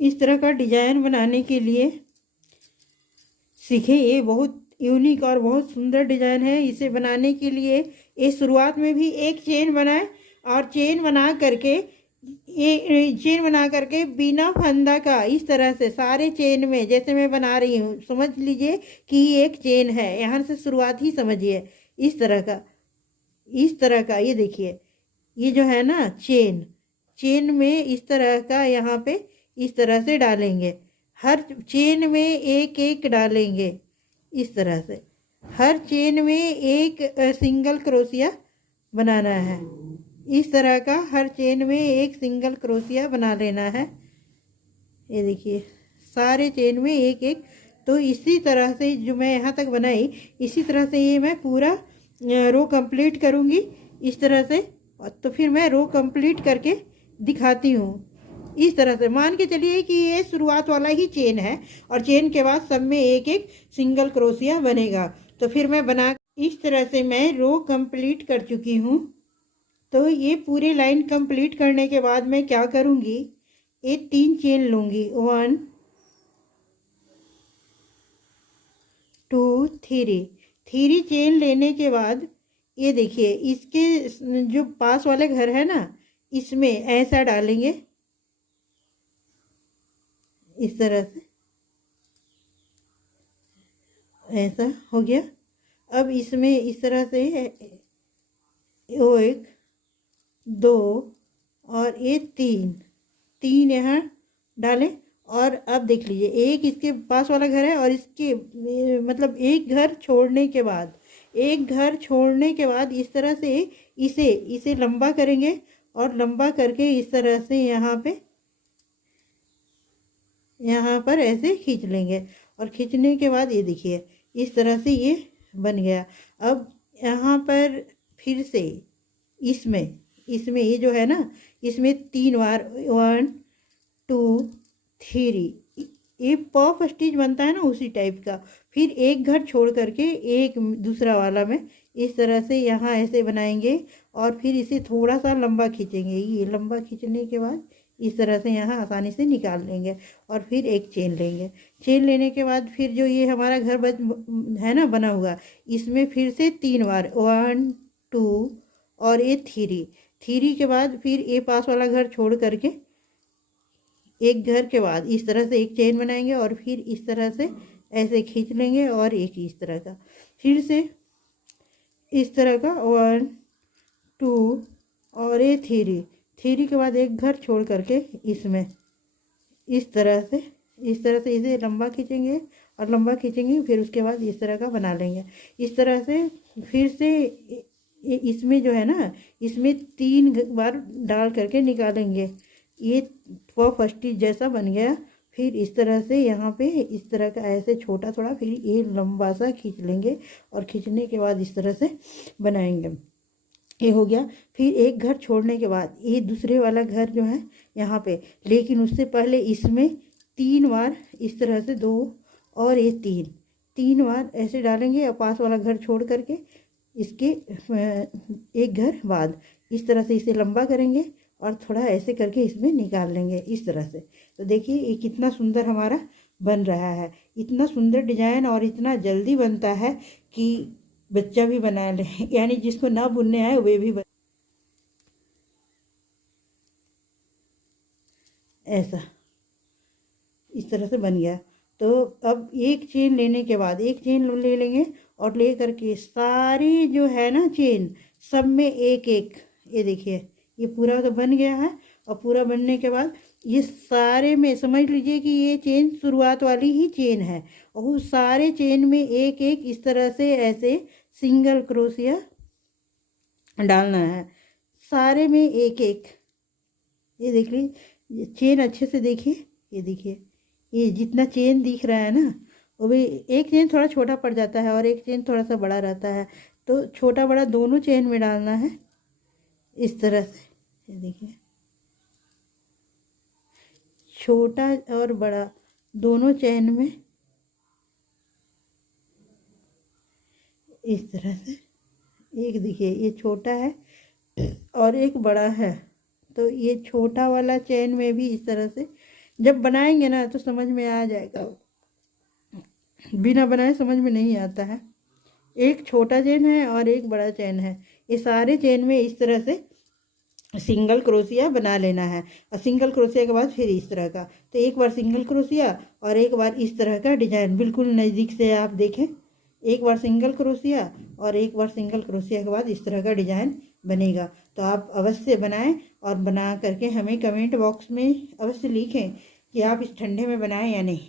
इस तरह का डिजाइन बनाने के लिए सीखे। ये बहुत यूनिक और बहुत सुंदर डिजाइन है। इसे बनाने के लिए ये शुरुआत में भी एक चेन बनाए और चेन बना करके बिना फंदा का इस तरह से सारे चेन में, जैसे मैं बना रही हूँ, समझ लीजिए कि ये एक चेन है। यहाँ से शुरुआत ही समझिए। इस तरह का ये देखिए, ये जो है ना चेन, चेन में इस तरह का यहाँ पे इस तरह से डालेंगे। हर चेन में एक एक डालेंगे इस तरह से। हर चेन में एक सिंगल क्रोशिया बनाना है। इस तरह का हर चेन में एक सिंगल क्रोशिया बना लेना है। ये देखिए सारे चेन में एक एक। तो इसी तरह से जो मैं यहाँ तक बनाई, इसी तरह से ये मैं पूरा रो कंप्लीट करूँगी इस तरह से। तो फिर मैं रो कंप्लीट करके दिखाती हूँ। इस तरह से मान के चलिए कि ये शुरुआत वाला ही चेन है और चेन के बाद सब में एक एक सिंगल क्रोशिया बनेगा। तो फिर मैं बना इस तरह से मैं रो कंप्लीट कर चुकी हूँ। तो ये पूरी लाइन कंप्लीट करने के बाद मैं क्या करूँगी, ये 3 चेन लूँगी, 1 2 3 चेन लेने के बाद ये देखिए इसके जो पास वाले घर है ना, इसमें ऐसा डालेंगे इस तरह से। ऐसा हो गया। अब इसमें इस तरह से वो 1 2 और ये 3 यहाँ डालें। और अब देख लीजिए एक इसके पास वाला घर है और इसके मतलब एक घर छोड़ने के बाद, इस तरह से इसे लंबा करेंगे और लंबा करके इस तरह से यहाँ पर ऐसे खींच लेंगे। और खींचने के बाद ये देखिए इस तरह से ये बन गया। अब यहाँ पर फिर से इसमें ये जो है ना, इसमें 3 बार 1 2 3 ये पॉप स्टिच बनता है ना, उसी टाइप का। फिर एक घर छोड़ करके एक दूसरा वाला में इस तरह से यहाँ ऐसे बनाएंगे और फिर इसे थोड़ा सा लंबा खींचेंगे। ये लंबा खींचने के बाद इस तरह से यहाँ आसानी से निकाल लेंगे और फिर एक चेन लेंगे। चेन लेने के बाद फिर जो ये हमारा घर है ना बना हुआ, इसमें फिर से 3 बार 1 2 और ये 3 के बाद फिर ये पास वाला घर छोड़ करके एक घर के बाद इस तरह से एक चेन बनाएंगे और फिर इस तरह से ऐसे खींच लेंगे और एक इस तरह का, फिर से इस तरह का 1 2 और ये 3 के बाद एक घर छोड़ करके इसमें इस तरह से इसे लंबा खींचेंगे और लंबा खींचेंगे। फिर उसके बाद इस तरह का बना लेंगे। इस तरह से फिर से इसमें जो है ना, इसमें 3 बार डाल करके निकालेंगे। ये पफ स्टिच जैसा बन गया। फिर इस तरह से यहाँ पे इस तरह का ऐसे छोटा थोड़ा, फिर ये लंबा सा खींच लेंगे और खींचने के बाद इस तरह से बनाएंगे। ये हो गया। फिर एक घर छोड़ने के बाद ये दूसरे वाला घर जो है यहाँ पे, लेकिन उससे पहले इसमें 3 बार इस तरह से 2 और ये 3 बार ऐसे डालेंगे और पास वाला घर छोड़ करके इसके एक घर बाद इस तरह से इसे लंबा करेंगे और थोड़ा ऐसे करके इसमें निकाल लेंगे इस तरह से। तो देखिए ये कितना सुंदर हमारा बन रहा है। इतना सुंदर डिजाइन और इतना जल्दी बनता है कि बच्चा भी बना ले, यानी जिसको ना बुनने आए वे भी ऐसा इस तरह से बन गया। तो अब एक चेन लेने के बाद एक चेन ले लेंगे और ले करके सारी जो है ना चेन, सब में एक एक, ये देखिए ये पूरा तो बन गया है। और पूरा बनने के बाद ये सारे में समझ लीजिए कि ये चेन शुरुआत वाली ही चेन है और उस सारे चेन में एक एक इस तरह से ऐसे सिंगल क्रोशिया डालना है। सारे में एक एक, ये देख लीजिए चेन अच्छे से देखिए। ये देखिए ये जितना चेन दिख रहा है ना, वो भी एक चेन थोड़ा छोटा पड़ जाता है और एक चेन थोड़ा सा बड़ा रहता है। तो छोटा बड़ा दोनों चेन में डालना है इस तरह से। ये देखिए छोटा और बड़ा दोनों चेन में इस तरह से। एक देखिए ये छोटा है और एक बड़ा है, तो ये छोटा वाला चेन में भी इस तरह से जब बनाएंगे ना तो समझ में आ जाएगा, बिना बनाए समझ में नहीं आता है। एक छोटा चेन है और एक बड़ा चेन है, ये सारे चेन में इस तरह से सिंगल क्रोशिया बना लेना है। और सिंगल क्रोशिया के बाद फिर इस तरह का, तो एक बार सिंगल क्रोशिया और एक बार इस तरह का डिजाइन, बिल्कुल नज़दीक से आप देखें, एक बार सिंगल क्रोशिया और एक बार सिंगल क्रोशिया के बाद इस तरह का डिजाइन बनेगा। तो आप अवश्य बनाएं और बना करके हमें कमेंट बॉक्स में अवश्य लिखें कि आप इस ठंडे में बनाएं या नहीं।